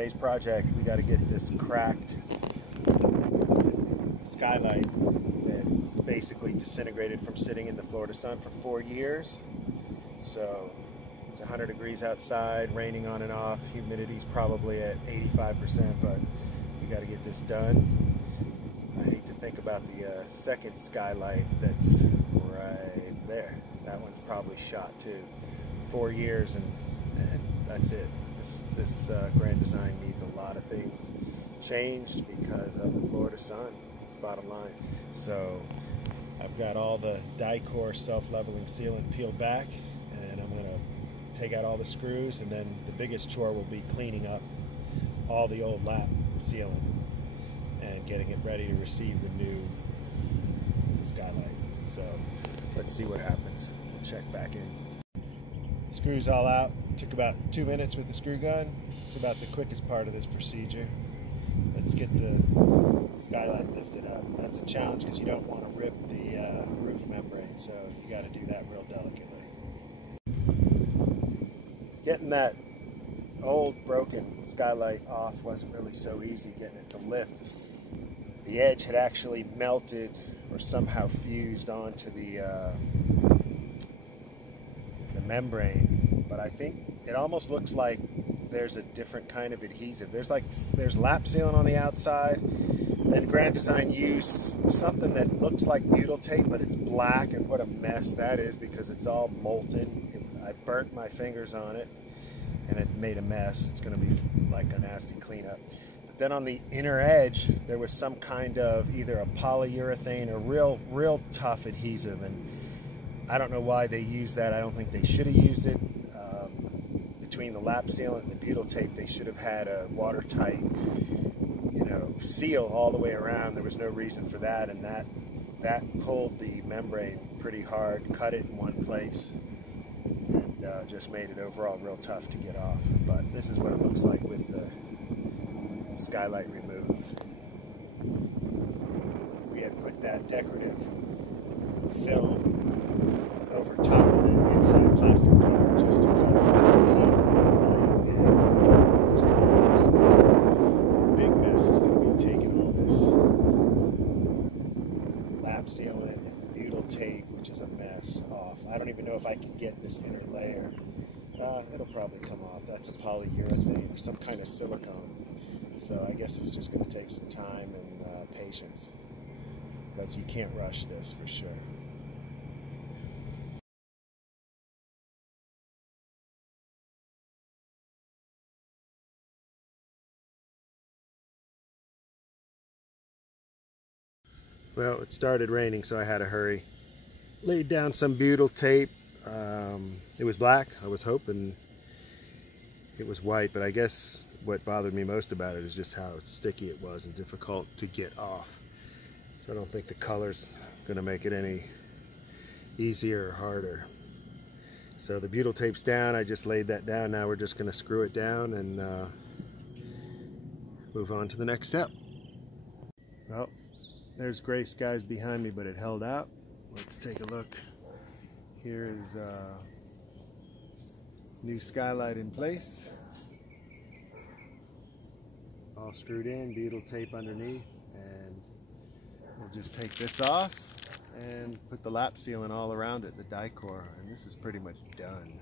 today's project, we got to get this cracked skylight that's basically disintegrated from sitting in the Florida sun for 4 years. So it's 100 degrees outside, raining on and off, humidity's probably at 85%, but we got to get this done. I hate to think about the second skylight that's right there. That one's probably shot too. 4 years and that's it. This Grand Design needs a lot of things changed because of the Florida sun. That's the bottom line. So I've got all the die-core self-leveling sealant peeled back, and I'm going to take out all the screws, and then the biggest chore will be cleaning up all the old lap sealant and getting it ready to receive the new skylight. So let's see what happens. We'll check back in. Screws all out. Took about 2 minutes with the screw gun. It's about the quickest part of this procedure. Let's get the skylight lifted up. That's a challenge because you don't want to rip the roof membrane, so you got to do that real delicately. Getting that old broken skylight off wasn't really so easy, getting it to lift. The edge had actually melted or somehow fused onto the membrane, but I think it almost looks like there's a different kind of adhesive. There's lap sealant on the outside, then Grand Design used something that looks like butyl tape, but it's black, and what a mess that is because it's all molten. I burnt my fingers on it and it made a mess. It's going to be like a nasty cleanup. But then on the inner edge there was some kind of either a polyurethane or real tough adhesive, and I don't know why they used that. I don't think they should have used it. Between the lap sealant and the butyl tape, they should have had a watertight, seal all the way around. There was no reason for that, and that pulled the membrane pretty hard, cut it in one place, and just made it overall real tough to get off. But this is what it looks like with the skylight removed. We had put that decorative film over top of the inside plastic cover just to cut it the big mess is going to be taking all this lap sealant and the butyl tape, which is a mess, off. I don't even know if I can get this inner layer. It'll probably come off. That's a polyurethane or some kind of silicone. So I guess it's just going to take some time and patience, because you can't rush this for sure. Well, it started raining, so I had to hurry. Laid down some butyl tape. It was black. I was hoping it was white, but I guess what bothered me most about it is just how sticky it was and difficult to get off. So I don't think the color's going to make it any easier or harder. So the butyl tape's down. I just laid that down. Now we're just going to screw it down and move on to the next step. Well, there's gray skies behind me, but it held out. Let's take a look. Here is new skylight in place. All screwed in, butyl tape underneath, and we'll just take this off and put the lap sealant all around it, the die-core, and this is pretty much done.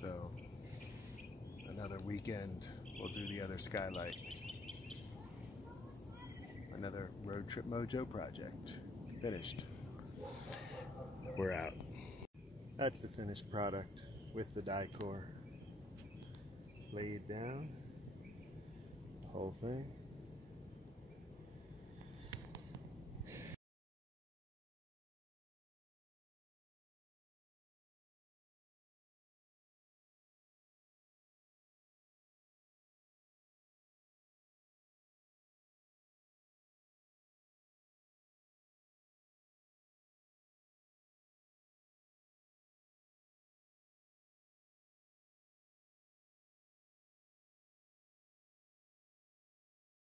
So another weekend we'll do the other skylight. Another Road Trip Mojo project. Finished. We're out. That's the finished product with the die core laid down. The whole thing.